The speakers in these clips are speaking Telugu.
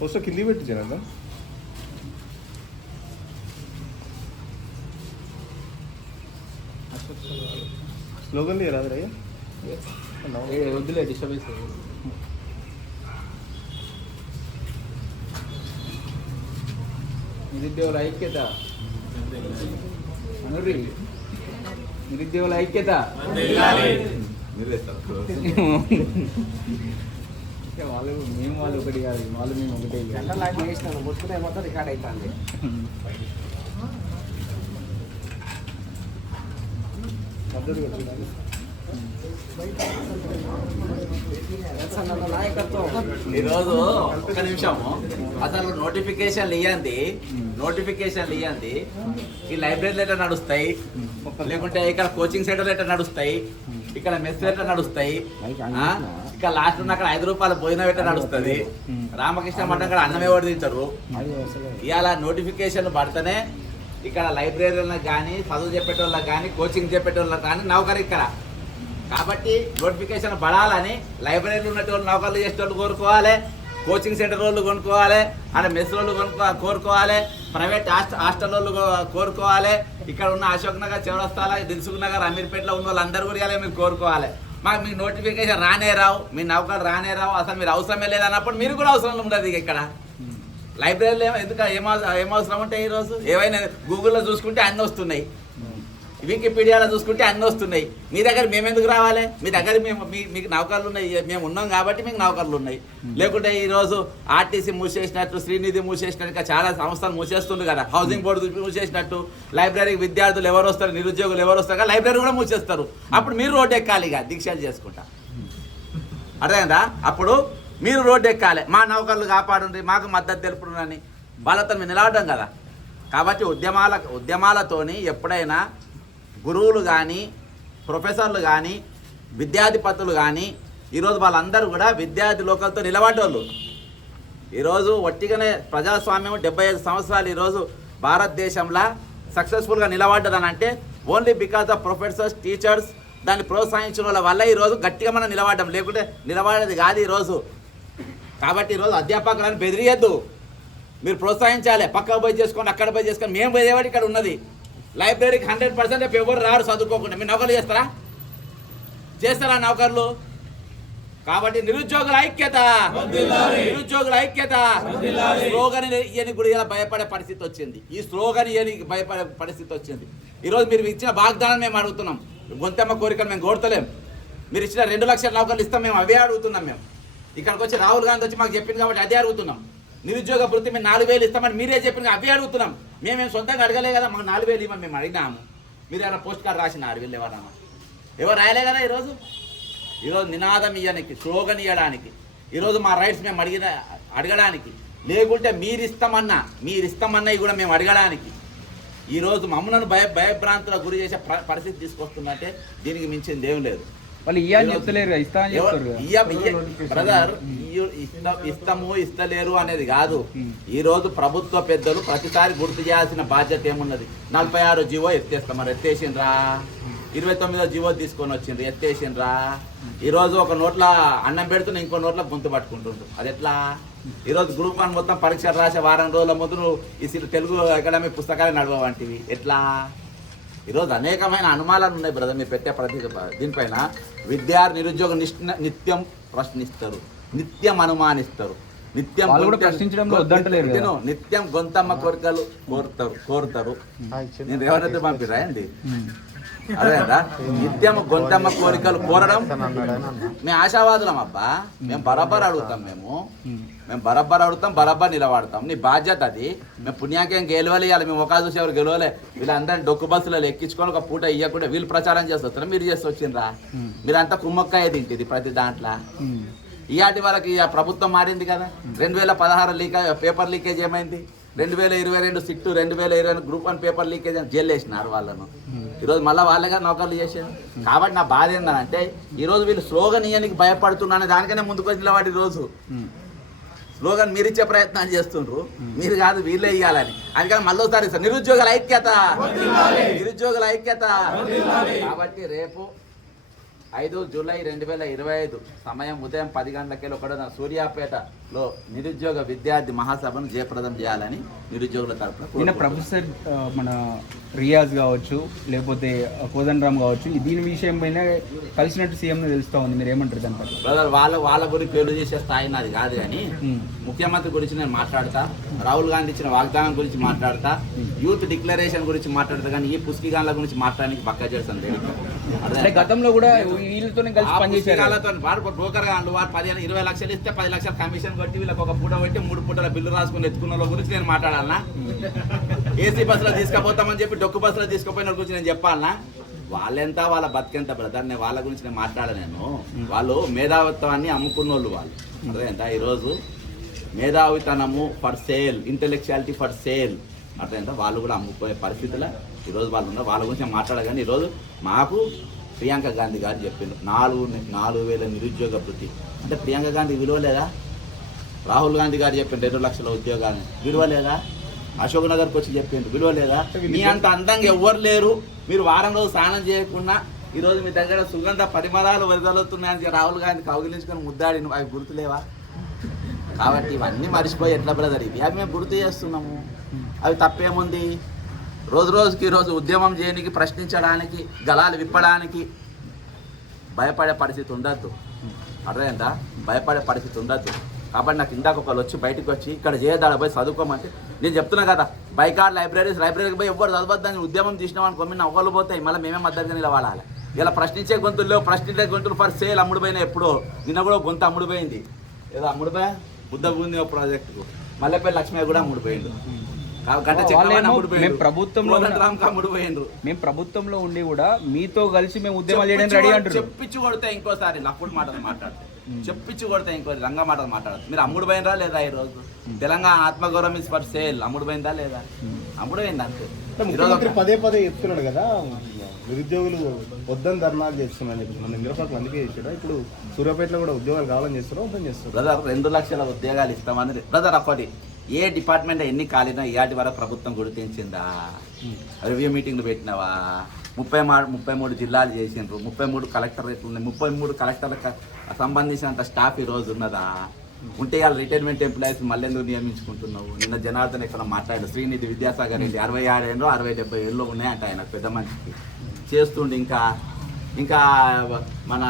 వస్తే కింది పెట్టి జనంతా స్లోగన్ రాదు రయ్య ఏ, వద్దులే డిస్టర్బెన్స్ నిరుద్యోగుల ఐక్యత అనురి నిరుద్యోగుల ఐక్యత ఇంకా వాళ్ళు మేము వాళ్ళు ఒకటి కాదు వాళ్ళు మేము ఒకటే. గంటలు లాంటి చేసినాను ముట్టుకునే మొత్తం రికార్డ్ అవుతుంది ఈరోజు ఒక్క నిమిషము. అసలు నోటిఫికేషన్లు ఇవ్వండి నోటిఫికేషన్లు ఇవ్వండి ఈ లైబ్రరీలు ఎట్లా నడుస్తాయి. లేకుంటే ఇక్కడ కోచింగ్ సెంటర్లు ఎట్లా నడుస్తాయి. ఇక్కడ మెస్ ఎట్లా నడుస్తాయి. ఇక్కడ లాస్ట్ ఉన్న అక్కడ ఐదు రూపాయలు భోజనం ఎట్లా నడుస్తుంది. రామకృష్ణ మఠం అక్కడ అన్నమే ఎవరు తింటారు ఇవాళ నోటిఫికేషన్ పడితేనే ఇక్కడ లైబ్రరీలకు కానీ చదువు చెప్పేటోళ్ళకి కానీ కోచింగ్ చెప్పేటోళ్ళకి కానీ నౌకరు ఇక్కడ. కాబట్టి నోటిఫికేషన్ పడాలని లైబ్రరీలో ఉన్నటువంటి నౌకర్లు చేసేటోళ్ళు కోరుకోవాలి కోచింగ్ సెంటర్ వాళ్ళు కొనుక్కోవాలి అక్కడ మెస్ వాళ్ళు కొనుక్కో కోరుకోవాలి ప్రైవేట్ హాస్ట హాస్టల్ వాళ్ళు కోరుకోవాలి. ఇక్కడ ఉన్న అశోక్ నగర్ చౌరస్తాల దిల్సుఖ్ నగర్ అమీర్పేటలో ఉన్న వాళ్ళందరూ కూడా మీరు కోరుకోవాలి. మాకు మీకు నోటిఫికేషన్ రానే రావు మీ నౌకలు రానే రావు అసలు మీరు అవసరమే లేదన్నప్పుడు మీరు కూడా అవసరం ఉండదు ఇక ఇక్కడ. లైబ్రరీలో ఏమో ఎందుకు ఏం ఏం అవసరం ఉంటాయి ఈరోజు ఏవైనా గూగుల్లో చూసుకుంటే అన్నీ వస్తున్నాయి. వికీపీడియాలో చూసుకుంటే అన్నీ వస్తున్నాయి. మీ దగ్గర మేము ఎందుకు రావాలి? మీ దగ్గర మేము మీ మీకు నౌకర్లు ఉన్నాయి. మేము ఉన్నాం కాబట్టి మీకు నౌకర్లు ఉన్నాయి. లేకుంటే ఈరోజు ఆర్టీసీ మూసేసినట్టు శ్రీనిధి మూసేసినట్టు చాలా సంస్థలు మూసేస్తుండ్రు కదా. హౌసింగ్ బోర్డు మూసేసినట్టు లైబ్రరీకి విద్యార్థులు ఎవరు వస్తారు నిరుద్యోగులు ఎవరు వస్తారు కదా లైబ్రరీ కూడా మూసేస్తారు. అప్పుడు మీరు రోడ్డు ఎక్కాలి ఇక దీక్షలు చేసుకుంటా. అర్థమైందా? అప్పుడు మీరు రోడ్డు ఎక్కాలి. మా నౌకర్లు కాపాడండి మాకు మద్దతు తెలుపునని వాళ్ళతో మేము నిలవడం కదా. కాబట్టి ఉద్యమాల ఉద్యమాలతోని ఎప్పుడైనా గురువులు కానీ ప్రొఫెసర్లు కానీ విద్యాధిపతులు కానీ ఈరోజు వాళ్ళందరూ కూడా విద్యార్థి లోకలతో నిలబడ్డోళ్ళు. ఈరోజు ఒట్టిగానే ప్రజాస్వామ్యం డెబ్బై ఐదు సంవత్సరాలు ఈరోజు భారతదేశంలో సక్సెస్ఫుల్గా నిలబడ్డదని అంటే only because of professors teachers దాన్ని ప్రోత్సహించడం వాళ్ళ వల్ల ఈరోజు గట్టిగా మనం నిలబడ్డం. లేకుంటే నిలబడేది కాదు ఈరోజు. కాబట్టి ఈరోజు అధ్యాపకులను బెదిరియద్దు. మీరు ప్రోత్సహించాలి. పక్కకు పోయి చేసుకొని అక్కడ పోయి చేసుకొని మేము పోయేవాడు ఇక్కడ ఉన్నది. లైబ్రరీకి హండ్రెడ్ పర్సెంట్ ఎవరు రారు చదువుకోకుండా. మీరు నౌకర్లు చేస్తారా? చేస్తారా నౌకర్లు? కాబట్టి నిరుద్యోగుల ఐక్యత. నిరుద్యోగుల ఐక్యత. స్లోగన్ ఇయని కూడా ఇలా భయపడే పరిస్థితి వచ్చింది. ఈ స్లోగన్ ఇయనికి భయపడే పరిస్థితి వచ్చింది. ఈరోజు మీరు ఇచ్చిన వాగ్దానం మేము అడుగుతున్నాం. గొంతమ్మ కోరికలు మేము కోరతలేం. మీరు ఇచ్చిన రెండు లక్షల నౌకర్లు ఇస్తాం మేము అవే అడుగుతున్నాం మేము. ఇక్కడికి వచ్చి రాహుల్ గాంధీ వచ్చి మాకు చెప్పింది కాబట్టి అదే అడుగుతున్నాం. నిరుద్యోగ వృత్తి మేము నాలుగు వేలు ఇస్తామని మీరే చెప్పింది అవే అడుగుతున్నాం. మేమేం సొంతంగా అడగలే కదా మాకు నాలుగు వేలు ఇవ్వం మేము అడిగినాము. మీరు ఎవరైనా పోస్ట్ కార్డు రాసిన ఆరు వేలు ఎవరన్నా ఎవరు రాయలే కదా ఈరోజు? ఈరోజు నినాదం ఇవ్వడానికి స్లోగన్ ఇవ్వడానికి ఈరోజు మా రైట్స్ మేము అడిగిన అడగడానికి లేకుంటే మీరు ఇస్తామన్నా మీరు ఇస్తామన్నవి కూడా మేము అడగడానికి. ఈరోజు మమ్మలను భయ భయభ్రాంతుల గురి చేసే పరిస్థితి తీసుకొస్తుందంటే దీనికి మించింది ఏం లేదు. వాళ్ళు ఇయ్యని చెప్తలేరు ఇస్తా అని చెప్తారు. బ్రదర్ ఇస్తాము ఇస్తలేరు అనేది కాదు. ఈ రోజు ప్రభుత్వ పెద్దలు ప్రతిసారి గుర్తు చేయాల్సిన బాధ్యత ఏమున్నది? నలభై ఆరు జీవో ఎత్తేస్తాం మరి ఎత్తేసిండ్రా? ఇరవై తొమ్మిదో జీవో తీసుకొని వచ్చిండ్రు ఎత్తేసిండ్రా? ఈ రోజు ఒక నోట్ల అన్నం పెడుతున్న ఇంకో నోట్ల గొంతు పట్టుకుంటుండ్రు. అది ఎట్లా? ఈరోజు గ్రూప్ వన్ మొత్తం పరీక్షలు రాసే వారం రోజుల ముందు నువ్వు ఈ తెలుగు అకాడమీ పుస్తకాలు నడవంటివి ఎట్లా? ఈరోజు అనేకమైన అనుమానాలు ఉన్నాయి బ్రదర్ మీరు పెట్టే ప్రతి దీనిపైన విద్యార్థి నిరుద్యోగ నిష్ణ- నిత్యం ప్రశ్నిస్తారు నిత్యం అనుమానిస్తారు నిత్యం. విను, నిత్యం గొంతమ్మ కోరికలు కోరుతారు కోరుతారు. నేను రేవంత్ పంపిరా అండి అదేదా నిత్యం గొంతమ్మ కోరికలు కోరడం. మేము ఆశావాదులం అబ్బా. మేము బరాబర్ అడుగుతాం మేము. మేము బరాబర్ అడుగుతాం బరాబర్ నిలబడతాం. నీ బాధ్యత అది. మేము పుణ్యాకేం గెలవాలి ఇవ్వాలి మేము ఒక చూసి ఎవరు గెలవలే. వీళ్ళందరినీ డొక్కు బస్సులలో ఎక్కించుకొని ఒక పూట ఇవ్వకుండా వీళ్ళు ప్రచారం చేస్తారు మీరు చేసి వచ్చిండ్రా? మీరంతా కుమ్మక్కాయ తింటిది ప్రతి దాంట్లో. ఇయాటి వాళ్ళకి ఇక ప్రభుత్వం మారింది కదా. రెండు వేల పదహారు లీక్ పేపర్ లీకేజ్ ఏమైంది? రెండు వేల ఇరవై రెండు సిట్టు రెండు వేల ఇరవై రెండు గ్రూప్ వన్ పేపర్ లీకేజ్ అని జైలు వేసినారు వాళ్ళను. ఈరోజు మళ్ళీ వాళ్ళగా నౌకర్లు చేశారు కాబట్టి నా బాధ ఏంటంటే ఈరోజు వీళ్ళు స్లోగన్ ఇయ్యనికి భయపడుతున్నానే దానికనే ముందుకు వచ్చి నిలబడి ఈరోజు. ఉమ్. స్లోగన్ మీరు ఇచ్చే ప్రయత్నాలు చేస్తుండ్రు. మీరు కాదు వీళ్ళే ఇవ్వాలని అందుకని మళ్ళీ ఇస్తారు నిరుద్యోగుల ఐక్యత. నిరుద్యోగుల ఐక్యత. కాబట్టి రేపు ఐదు జూలై రెండు వేల ఇరవై ఐదు సమయం ఉదయం పది గంటలకెళ్ళి ఒకడున్న సూర్యాపేటలో నిరుద్యోగ విద్యార్థి మహాసభను జయప్రదం చేయాలని నిరుద్యోగుల తరపున నిన్న. ప్రొఫెసర్ మన రియాజ్ కావచ్చు లేకపోతే కోదండరామ్ కావచ్చు దీని విషయం పైన కలిసినట్టు సీఎం తెలుస్తా ఉంది మీరు ఏమంటారు దాని పట్ల బ్రదర్ వాళ్ళ వాళ్ళ గురించి పేరు చేసే స్థాయి నాది కాదు కానీ. ముఖ్యమంత్రి గురించి నేను మాట్లాడతా రాహుల్ గాంధీ ఇచ్చిన వాగ్దానం గురించి మాట్లాడతా యూత్ డిక్లరేషన్ గురించి మాట్లాడతా కానీ ఈ పుస్తకాల గురించి మాట్లాడడానికి పక్క చేస్తాను అంటే గతంలో కూడా వీళ్ళతోనే కలిసి పుస్తకాలతో వాడు బ్రోకర్ గాండు వాడు పదిహేను ఇరవై లక్షలు ఇస్తే పది లక్షలు కమిషన్ కొట్టి వీళ్ళకి ఒక పూట పెట్టి మూడు పూటల బిల్లు రాసుకుని ఎత్తుకున్న వాళ్ళ గురించి నేను మాట్లాడాలనా? ఏసీ బస్సులో తీసుకుపోతామని చెప్పి డొక్కు బస్సులో తీసుకుపోయిన గురించి నేను చెప్పాలనా? వాళ్ళెంత వాళ్ళ బతికెంత బ్రదర్ నేను వాళ్ళ గురించి నేను మాట్లాడను నేను. వాళ్ళు మేధావిత్వాన్ని అమ్ముకున్న వాళ్ళు. వాళ్ళు అర్థమైందా? ఈరోజు మేధావితనము for sale intellectuality for sale అర్థమైందా? వాళ్ళు కూడా అమ్ముకునే పరిస్థితుల ఈరోజు వాళ్ళు ఉన్నారు. వాళ్ళ గురించి మాట్లాడగానే మాట్లాడగానే ఈరోజు మాకు ప్రియాంక గాంధీ గారు చెప్పిండు నాలుగు నాలుగు వేల నిరుద్యోగ వృత్తి అంటే ప్రియాంక గాంధీ విలువ లేదా రాహుల్ గాంధీ గారు చెప్పిండు రెండు లక్షల ఉద్యోగాలు. విలువ లేదా అశోక్ నగర్కి వచ్చి చెప్పిండు విలువ లేదా మీ అంత అందంగా ఎవ్వరు లేరు. మీరు వారం రోజు స్నానం చేయకుండా ఈరోజు మీ దగ్గర సుగంధ పరిమళాలు వదలుతున్నాయని రాహుల్ గాంధీ కౌగిలించుకొని ముద్దాడి అవి గుర్తులేవా? కాబట్టి ఇవన్నీ మర్చిపోయి ఎట్లా బ్రదర్ ఇవి అవి మేము గుర్తు చేస్తున్నాము. అవి తప్పేముంది? రోజు రోజుకి రోజు ఉద్యమం చేయడానికి ప్రశ్నించడానికి గలాలు విప్పడానికి భయపడే పరిస్థితి ఉండద్దు. అర్థమైందా? భయపడే పరిస్థితి ఉండద్దు. కాబట్టి నాకు ఇందాక ఒకళ్ళు వచ్చి బయటకు వచ్చి ఇక్కడ చేయదాడ పోయి చదువుకోమంటే నేను చెప్తున్నా కదా బైకాడ్ లైబ్రరీస్ లైబ్రరీకి పోయి ఎవ్వరు చదవద్దని ఉద్యమం చేసినాం అనుకో మీ నవ్వలు పోతాయి. మళ్ళీ మేమే మద్దతుగా నిలబడాలి? ఇలా ప్రశ్నించే గొంతులు లేవు. ప్రశ్నించే గొంతులు ఫర్ సేల్ అమ్ముడు పోయినా ఎప్పుడో. నిన్న కూడా గొంతు అమ్ముడు పోయింది ఏదో అమ్ముడుపోయా? బుద్ధ బూంది ఒక ప్రాజెక్టుకు మల్లెపల్లి లక్ష్మి కూడా అమ్ముడు మేము ప్రభుత్వంలో మేము ప్రభుత్వంలో ఉండి కూడా మీతో కలిసి మేము ఉద్యమాలు చేయడానికి రెడీ అంటారు చెప్పించి కొడితే ఇంకోసారి లప్పుడు మాటలు మాట్లాడితే. చెప్పించి కొడితే ఇంకో రంగ మాటలు మాట్లాడదు మీరు అమ్ముడు పోయినరా లేదా ఈ రోజు తెలంగాణ ఆత్మగౌరవం ఇస్ ఫర్ సేల్ అమ్ముడు పోయిందా లేదా? అమ్ముడు పోయింది అంతే? ముఖ్యమంత్రి పదే పదే చెప్తున్నాడు కదా నిరుద్యోగులు వద్దని ధర్నాలు చేస్తున్నారని చెప్పి. మన నిరసనకు అందుకే చేశారు ఇప్పుడు సూర్యాపేటలో కూడా ఉద్యోగాలు కావాలని చేస్తారో వద్దని చేస్తారు బ్రదర్ రెండు లక్షల ఉద్యోగాలు ఇస్తామని బ్రదర్ ఒకటి ఏ డిపార్ట్మెంట్ ఎన్ని ఖాళీనా ఏటి వరకు ప్రభుత్వం గుర్తించిందా? రివ్యూ మీటింగ్లు పెట్టినావా? ముప్పై మా ముప్పై మూడు జిల్లాలు చేసిండ్రు. ముప్పై మూడు కలెక్టరేట్లు ఉన్నాయి. ముప్పై మూడు కలెక్టర్లకు సంబంధించినంత స్టాఫ్ ఈ రోజు ఉన్నదా? ఉంటే వాళ్ళు రిటైర్మెంట్ ఎంప్లాయీస్ మళ్ళీ నియమించుకుంటున్నావు? నిన్న జనార్దన్ ఇక్కడ మాట్లాడాడు? శ్రీనిధి విద్యాసాగర్ రెడ్డి అరవై ఆరు ఏళ్ళు అరవై డెబ్బై ఏళ్ళు ఉన్నాయంట ఆయన పెద్ద మనిషికి. చేస్తుండే ఇంకా. ఇంకా మన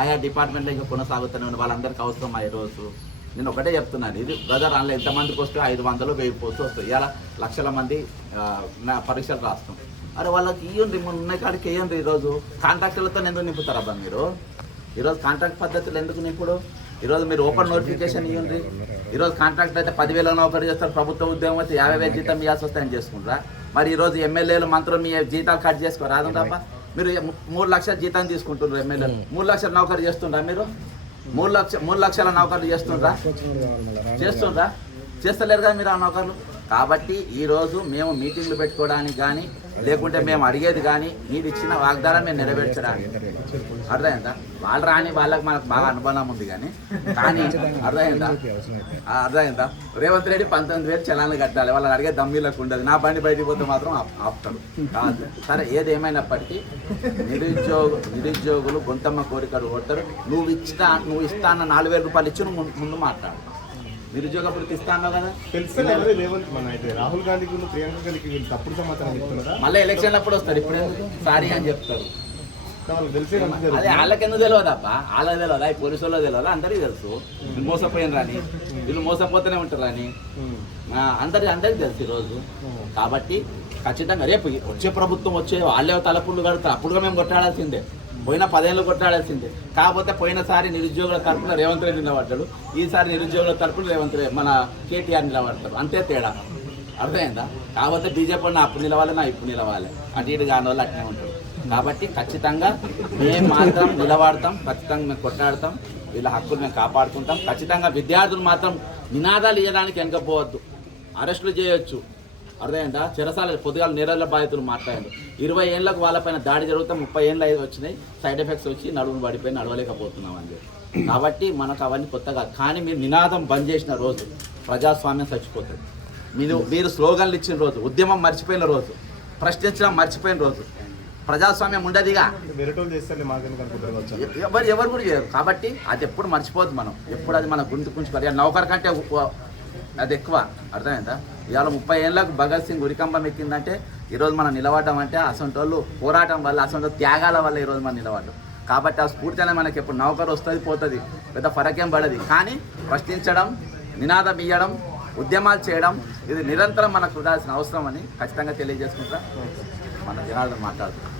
ఆయా డిపార్ట్మెంట్లో ఇంకా కొనసాగుతూనే ఉంది వాళ్ళందరికీ అవసరం ఈ రోజు? నేను ఒకటే చెప్తున్నాను. ఇది బ్రదర్ అందులో ఎంతమందికి వస్తే ఐదు వందలు వెయ్యి పోస్ట్ వస్తాయి. ఇలా లక్షల మంది పరీక్షలు రాస్తాం. అరే వాళ్ళకి ఇవ్వండి మన ఉన్న కాడికి వేయండి ఈరోజు. కాంట్రాక్టులతో ఎందుకు నింపుతారు అబ్బా మీరు? ఈరోజు కాంట్రాక్ట్ పద్ధతులు ఎందుకు నింపుడు? ఈరోజు మీరు ఓపెన్ నోటిఫికేషన్ ఇవ్వండి ఈరోజు కాంట్రాక్ట్ అయితే పదివేల నౌకరీ చేస్తారు ప్రభుత్వ ఉద్యోగం అయితే యాభై వేల జీతం ఇవ్వాల్సి వస్తాయని చేసుకుంటారా? మరి ఈరోజు ఎమ్మెల్యేలు మంత్రులు మీ జీతాలు కట్ చేసుకోరు? రాదు తప్ప మీరు మూడు లక్షల జీతం తీసుకుంటున్నారు ఎమ్మెల్యేలు. మూడు లక్షల నౌకరీ చేస్తుండ్రా మీరు? మూడు లక్ష మూడు లక్షల నౌకర్లు చేస్తుండ్రా? చేస్తుండ్రా? చేస్తలేరు కదా మీరు ఆ నౌకర్లు? కాబట్టి ఈరోజు మేము మీటింగ్లు పెట్టుకోవడానికి కానీ లేకుంటే మేము అడిగేది కానీ మీరు ఇచ్చిన వాగ్దానం మేము నెరవేర్చడానికి. అర్థమైందా? వాళ్ళు రాని వాళ్ళకి మనకు బాగా అనుబంధం ఉంది కానీ కానీ అర్థమైందా? అర్థమైందా? రేవంత్ రెడ్డి పంతొమ్మిది వేలు చలాన్లు కట్టాలి. వాళ్ళని అడిగే దమ్మీలకు ఉండదు. నా బండి బయటికి పోతే మాత్రం ఆపుతాడు కాదు. సరే ఏది నిరుద్యోగ నిరుద్యోగులు గొంతమ్మ కోరికలు కొడతారు నువ్వు ఇస్తా నువ్వు ఇస్తా అన్న నాలుగు వేల రూపాయలు ఇచ్చి నువ్వు ముందు- ముందు మాట్లాడు. నిరుద్యోగ వృత్తి ఇస్తా అన్నావు కదా. తెలుసు ఎవరు రేవంత్ మన అయితే. రాహుల్ గాంధీకి ప్రియాంక గాంధీకి వీళ్ళు తప్పుడు సమాచారం చెప్తున్నారా మళ్ళీ ఎలక్షన్ అప్పుడు వస్తారు. ఇప్పుడు? సారీ అని చెప్తారు. అదే జరుగుతుంది? వాళ్ళకి ఎందుకు తెలియదు అబ్బా వాళ్ళకి తెలియదా? ఈ పోలీసు వాళ్ళకి తెలియదా? అందరికీ తెలుసు. వీళ్ళు మోసపోయిన రాని వీళ్ళు మోసపోతూనే ఉంటారు రాని అందరి అందరికి తెలుసు ఈరోజు. కాబట్టి ఖచ్చితంగా రేపు వచ్చే ప్రభుత్వం వచ్చే వాళ్ళే తలపుళ్ళు కడతారు. అప్పుడుగా మేము కొట్టాడాల్సిందే. పోయిన పదేళ్ళు కొట్లాడాల్సిందే. కాకపోతే పోయినసారి నిరుద్యోగుల తరపున రేవంత్ రెడ్డి నిలబడ్డాడు. ఈసారి నిరుద్యోగుల తరపున రేవంత్ రెడ్డి మన కేటీఆర్ నిలబడతాడు. అంతే తేడా. అర్థమైందా? కాకపోతే బీజేపీ నా అప్పుడు నిలవాలి నా ఇప్పుడు నిలవాలి. అటు ఇటు కాని వాళ్ళు అట్నే ఉంటాడు కాబట్టి ఖచ్చితంగా మేము మాత్రం నిలబడతాం ఖచ్చితంగా మేము కొట్లాడతాం వీళ్ళ హక్కులు మేము కాపాడుకుంటాం. ఖచ్చితంగా విద్యార్థులు మాత్రం నినాదాలు ఇవ్వడానికి వెనకపోవద్దు అరెస్టులు చేయొచ్చు. అర్థమైందా? చెరసాల పొద్దుగాల నేరాల బాధితులు మాట్లాడారు. ఇరవై ఏళ్ళకు వాళ్ళపైన దాడి జరుగుతా ముప్పై ఏళ్ళు ఐదు వచ్చినాయి. సైడ్ ఎఫెక్ట్స్ వచ్చి నడుములు పడిపోయి నడవలేకపోతున్నాం అని చెప్పి. కాబట్టి మనకు అవన్నీ కొత్తగా కానీ మీరు నినాదం బంద్ చేసిన రోజు ప్రజాస్వామ్యం చచ్చిపోతుంది. మీరు మీరు స్లోగన్లు ఇచ్చిన రోజు ఉద్యమం మర్చిపోయిన రోజు ప్రశ్నించడం మర్చిపోయిన రోజు ప్రజాస్వామ్యం ఉండదుగా. ఎవరు ఎవరు కూడా చేయరు. కాబట్టి అది ఎప్పుడు మర్చిపోద్దు మనం. ఎప్పుడు అది మన గుంతుకుంచుకోవాలి నౌకర్ కంటే అది ఎక్కువ. అర్థమైందా? ఇవాళ ముప్పై ఏళ్ళకు భగత్ సింగ్ ఉరికంబం ఎక్కిందంటే ఈరోజు మనం నిలబడడం అంటే అసొంటి వాళ్ళు పోరాటం వల్ల అసొంటి త్యాగాల వల్ల ఈరోజు మనం నిలబడ్డం. కాబట్టి ఆ స్ఫూర్తి అనేది మనకి ఎప్పుడు నౌకరు వస్తుంది పోతుంది పెద్ద ఫరకేం పడదు. కానీ ప్రశ్నించడం నినాదం ఇవ్వడం ఉద్యమాలు చేయడం ఇది నిరంతరం మనకు ఉండాల్సిన అవసరం అని ఖచ్చితంగా తెలియజేసుకుంటా. మన జనాలు మాట్లాడుతున్నాం.